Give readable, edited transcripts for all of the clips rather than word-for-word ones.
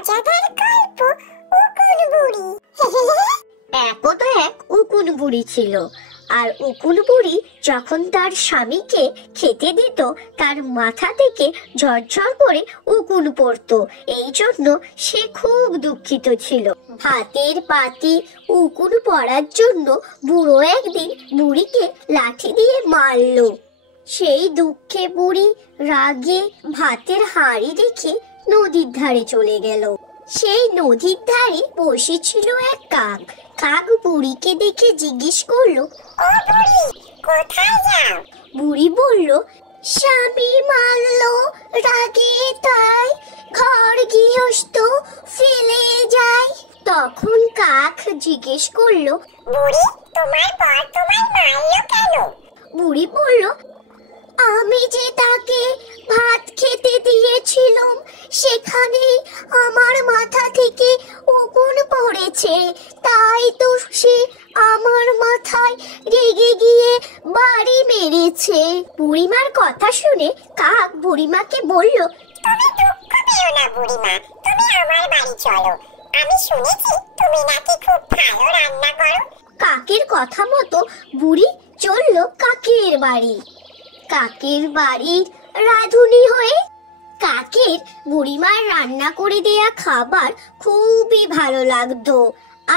মজাদার গল্প উকুন বুড়ি। একদা এক উকুন বুড়ি ছিল, আর উকুন বুড়ি যখন তার স্বামীকে খেতে দিত তার মাথা থেকে ঝরঝর করে উকুন পড়তো। এই জন্য সে খুব দুঃখিত ছিল। ভাতের পাতে উকুন পড়ার জন্য বুড়ো একদিন বুড়িকে লাঠি দিয়ে মারলো। সেই দুঃখে বুড়ি রাগে ভাতের হাঁড়ি রেখে নদীর ধারে চলে গেল। সেই নদীর ধারে বসেছিল এক কাক। কাক বুড়িকে দেখে জিজ্ঞেস করলো, ও বুড়ি, কোথায় যাও? বুড়ি বলল, স্বামী মারলো রাগে তাই ঘর গৃহস্থ ফেলে যায়। তখন কাক জিজ্ঞেস করলো, বুড়ি, তোমার বর তোমায় মারলো কেন? বুড়ি বলল, আমি যে তাকে ভাত খেতে দিয়েছিলাম সেখানে আমার মাথা থেকে উকুন পড়েছে, তাই তো সে আমার মাথায় রেগে গিয়ে বাড়ি মেরেছে। বুড়িমার কথা শুনে কাক বুড়িমাকে বলল, তুমি দুঃখ পেও না বুড়িমা, তুমি আমার বাড়ি চলো। আমি শুনেছি তুমি নাকি খুব ভালো রান্না করো। কাকের কথা মতো বুড়ি চলল কাকের বাড়ি। কাকের বাড়ির রাঁধুনি হয়ে কাকের বুড়িমার রান্না করে দেয়া খাবার খুবই ভালো লাগতো।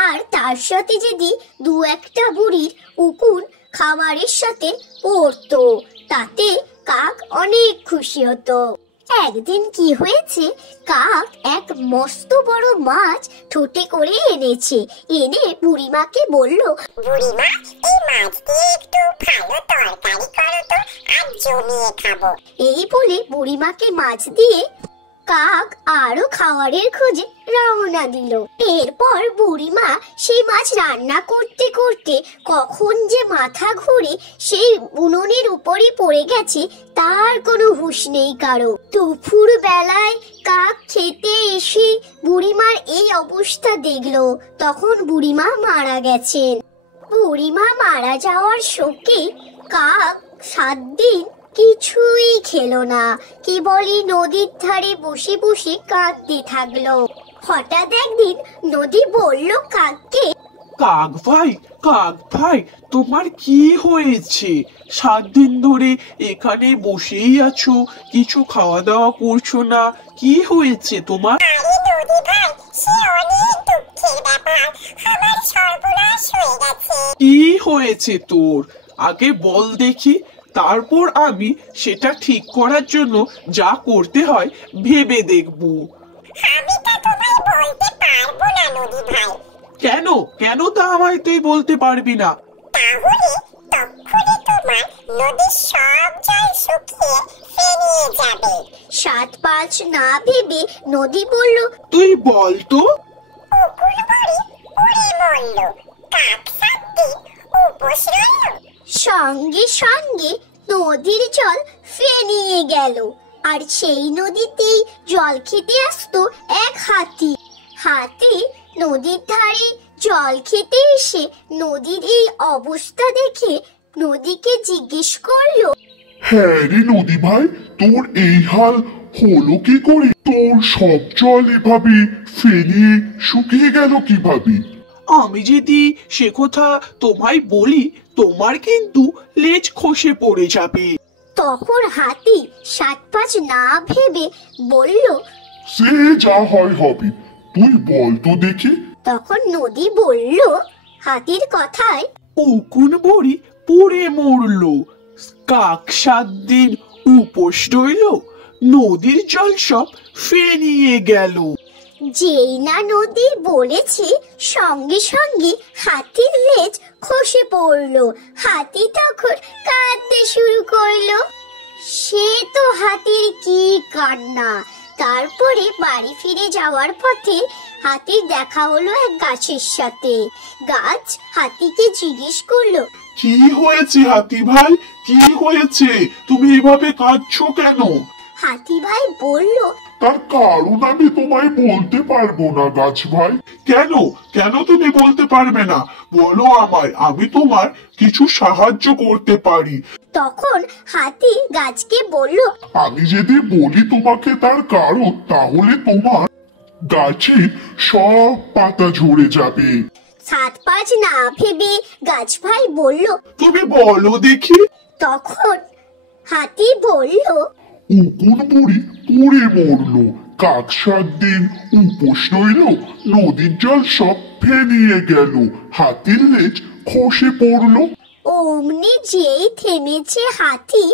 আর তার সাথে যদি দু একটা বুড়ির উকুন খাবারের সাথে পড়তো তাতে কাক অনেক খুশি হতো। একদিন কি হয়েছে, কাক এক মস্ত বড় মাছ ঠোঁটে করে এনেছে। এনে বুড়িমাকে বলল, বুড়িমা, এই মাছ দিয়ে একটু ভালো তরকারি করো তো, আর জমিয়ে খাবো। এই বলে বুড়িমাকে মাছ দিয়ে কাক আরো খাবারের খোঁজে রওনা দিল। এরপর বুড়িমা সেই মাছ রান্না করতে করতে কখন যে মাথা ঘুরে সেই উনুনের উপরই পড়ে গেছে তার কোনো হুঁশ নেই কারো। দুপুর বেলায় কাক খেতে এসে বুড়িমার এই অবস্থা দেখলো। তখন বুড়িমা মারা গেছেন। বুড়িমা মারা যাওয়ার শোকে কাক 7 দিন কিছুই খেলো না, কেবলই নদীর ধারে বসে বসে কাঁদতে থাকলো। হঠাৎ একদিন নদী বলল কাককে, কাক ভাই, তোমার কি হয়েছে? 7 দিন ধরে এখানে বসেই আছো, কিছু খাওয়া দাওয়া করছো না, কি হয়েছে তোমার? আরে নদী ভাই, সে অনেক দুঃখের ব্যাপার, আমার সর্বনাশ হয়ে গেছে। কি হয়েছে তোর? আগে বল দেখি, তারপর আমি সেটা ঠিক করার জন্য যা করতে হয় ভেবে দেখবো। আমি তা তোমায় বলতে পারবো না নদী ভাই। কেন তা আমায় তুই বলতে পারবি না? তাহলে তখনই তোমার নদীর সব জল শুকিয়ে ফেরিয়ে যাবে। 7-5 না ভেবে নদী বলল, তুই বল তো। উকুন বুড়ি উড়ে মরল, কাক 7 দিন উপোস রইল। সঙ্গে সঙ্গে নদীর জল ফেনিয়ে গেল। আর সেই নদীতেই জল খেতে আসতো এক হাতি। হাতি নদীর ধারে জল খেতে এসে নদীর এই অবস্থা দেখে নদীকে জিজ্ঞেস করলো, হ্যাঁ রে নদী ভাই, তোর এই হাল হলো কি করে? তোর সব জল এভাবে ফেলিয়ে শুকিয়ে গেল কিভাবে? আমি যদি সে কথা তোমায় বলি তোমার কিন্তু লেজ খসে পড়ে যাবে। তখন হাতি 7-5 না ভেবে বলল, সে যা হয় হবে, তুই বল তো দেখি। তখন নদী বলল হাতির কথায়, উকুন বুড়ি পুড়ে মরলো, কাক 7 দিন উপোস রইল, নদীর জল সব ফেনিয়ে গেল। যেই না নদী বলেছে সঙ্গে সঙ্গে হাতির লেজ খসে পড়লো। হাতি তখন কাঁদতে শুরু করলো। সে তো হাতির কি কান্না! তারপরে বাড়ি ফিরে যাওয়ার পথে হাতির দেখা হলো এক গাছের সাথে। গাছ হাতিকে জিজ্ঞেস করলো, কি হয়েছে হাতি ভাই, কি হয়েছে? তুমি এভাবে কাঁদছো কেন? হাতি ভাই বলল, তার কারণ আমি তোমায় বলতে পারবো না গাছ ভাই। কেন তুমি বলতে পারবে না? বলো আমায়, আমি তোমার কিছু সাহায্য করতে পারি। তখন হাতি গাছকে বলল, আমি যদি বলি তোমাকে তার কারণ, তাহলে তোমার গাছের সব পাতা ঝরে যাবে। সাত পাঁচ না ভেবে গাছ ভাই বলল। তুমি বলো দেখি। তখন হাতি বলল, উকুন বুড়ি পুড়ে মরলো, কাক 7 দিন উপোস রইল, নদীর জল সব ফেনিয়ে গেল, হাতির লেজ খসে পড়লো। অমনি যেই থেমেছে হাতি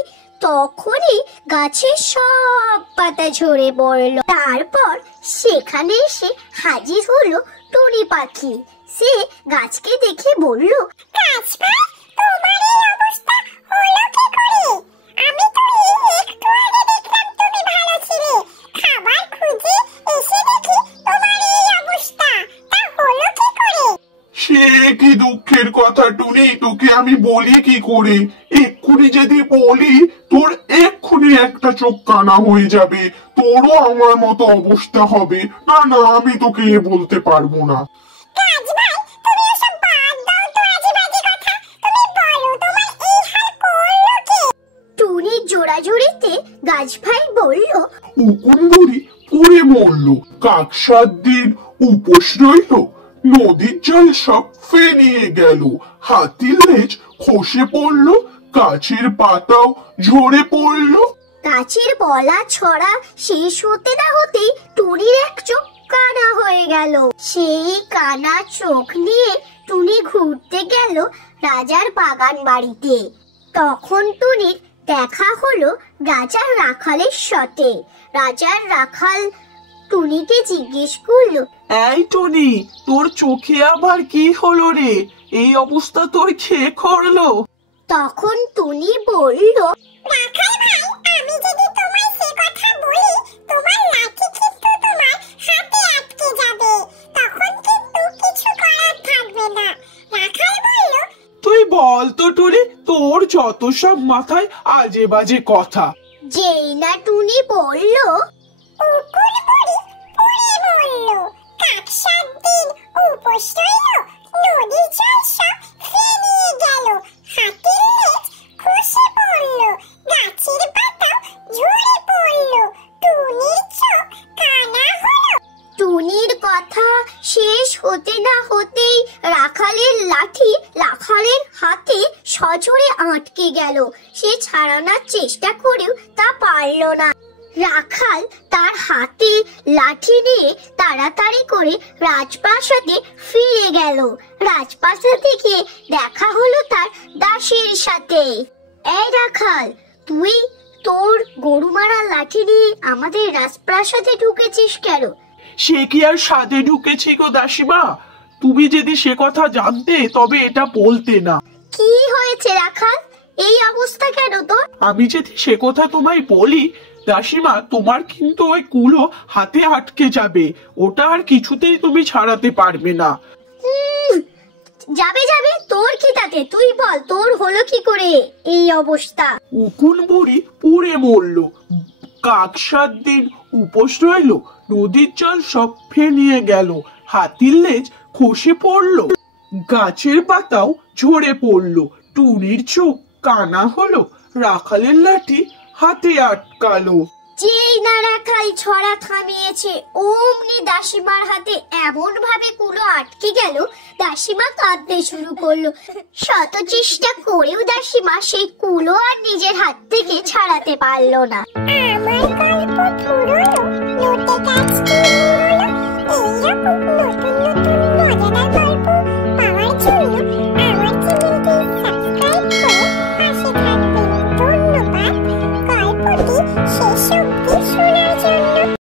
তখনই গাছের সব পাতা ঝরে পড়ল। তারপর সেখানে এসে হাজির হলো টুনি পাখি। সে গাছকে দেখে বলল, গাছ ভাই, তোমার এই অবস্থা হলো কি করে? আমি তো এই একটু আগে দেখলাম তুমি ভালো ছিলে, খাবার খুঁজে এসে দেখি তোমার এই অবস্থা, তা হলো কি করে? সে কি দুঃখের কথা টুনি, তোকে আমি বলি কি করে? এক্ষুনি যদি বলি তোর এক্ষুনি একটা চোখ কানা হয়ে যাবে, তোরও আমার মতো অবস্থা হবে। না না, আমি তোকে বলতে পারবো না। গাছ ভাই, তুমি ওসব বাদ দাও তো আজে বাজে কথা, তুমি বলো তোমার এই হাল করলো কে? টুনির জোড়াজুড়িতে গাছ ভাই বলল, উকুন বুড়ি পুড়ে মরলো, কাক 7 দিন উপোস রইল, নদীর জল সব ফেনিয়ে গেল, হাতির লেজ খসে পড়লো, গাছের পাতাও ঝরে পড়লো। গাছের বলা ছড়া শেষ হতে না হতেই টুনির এক চোখ কানা হয়ে গেল। সেই কানা চোখ নিয়ে টুনি ঘুরতে গেল রাজার বাগান বাড়িতে। তখন টুনির দেখা হলো রাজার রাখালের সাথে। রাজার রাখাল টুনিকে জিজ্ঞেস করলো, এই টনি, তোর চোখে আবার কি হলো রে? এই অবস্থা তোর খেয়ে করলো? তখন টুনি বলল, রাখাল ভাই, আমি যদি তোমায় সে কথা বলি, তোমার লাঠি কিন্তু তোমার হাতে আটকে যাবে, তখন কিন্তু কিছু করার থাকবে না। রাখাল বলল, তুই বল তো টুনি, তোর যত সব মাথায় আজে বাজে কথা। যেই না টুনি বলল, উকুন বুড়ি পুড়ে মরলো, কাক 7 দিন উপোস রইল, নদীর জল সব ফেনিয়ে গেল, হাতির লেজ খসে পড়লো, গাছের পাতা ঝরে পড়লো, টুনির চোখ কানা হলো। টুনির কথা শেষ হতে না হতেই রাখালের লাঠি রাখালের হাতে সজোরে আটকে গেল। সে ছাড়ানোর চেষ্টা করেও তা পারল না। রাখাল তার হাতে লাঠি নিয়ে তাড়াতাড়ি করে রাজপ্রাসাদে ফিরে গেল। রাজপ্রাসাদে গিয়ে দেখা হলো তার দাসীর সাথে। এই রাখাল, তুই তোর গরু মারার লাঠি নিয়ে আমাদের রাজপ্রাসাদে ঢুকেছিস কেন? সে কি আর সাধে ঢুকেছি গো দাসীমা? তুমি যদি সে কথা জানতে তবে এটা বলতে না। কি হয়েছে রাখাল, এই অবস্থা কেন তোর? আমি যদি সে কথা তোমায় বলি দাসীমা, তোমার কিন্তু ওই কুলো হাতে আটকে যাবে, ওটা আর কিছুতেই তুমি ছাড়াতে পারবে না। যাবে যাবে, তোর কি তাতে? তুই বল, তোর হলো কি করে এই অবস্থা? উকুন বুড়ি পুড়ে মরলো, কাক 7 দিন উপোস রইল, নদীর জল সব ফেনিয়ে গেল, হাতির লেজ খসে পড়লো, গাছের পাতাও ঝরে পড়লো, টুনির চোখ কানা হলো, রাখালের লাঠি হাতে আটকালো। যেই না রাখাল ছড়া থামিয়েছে অমনি দাসীমার হাতে এমন ভাবে কুলো আটকে গেল, দাসীমা কাঁদতে শুরু করলো। শত চেষ্টা করেও দাসীমা সেই কুলো আর নিজের হাত থেকে ছাড়াতে পারলো না। আমার গল্প পুরনো, নোটে কাজ কি হলো, এইরকম নতুন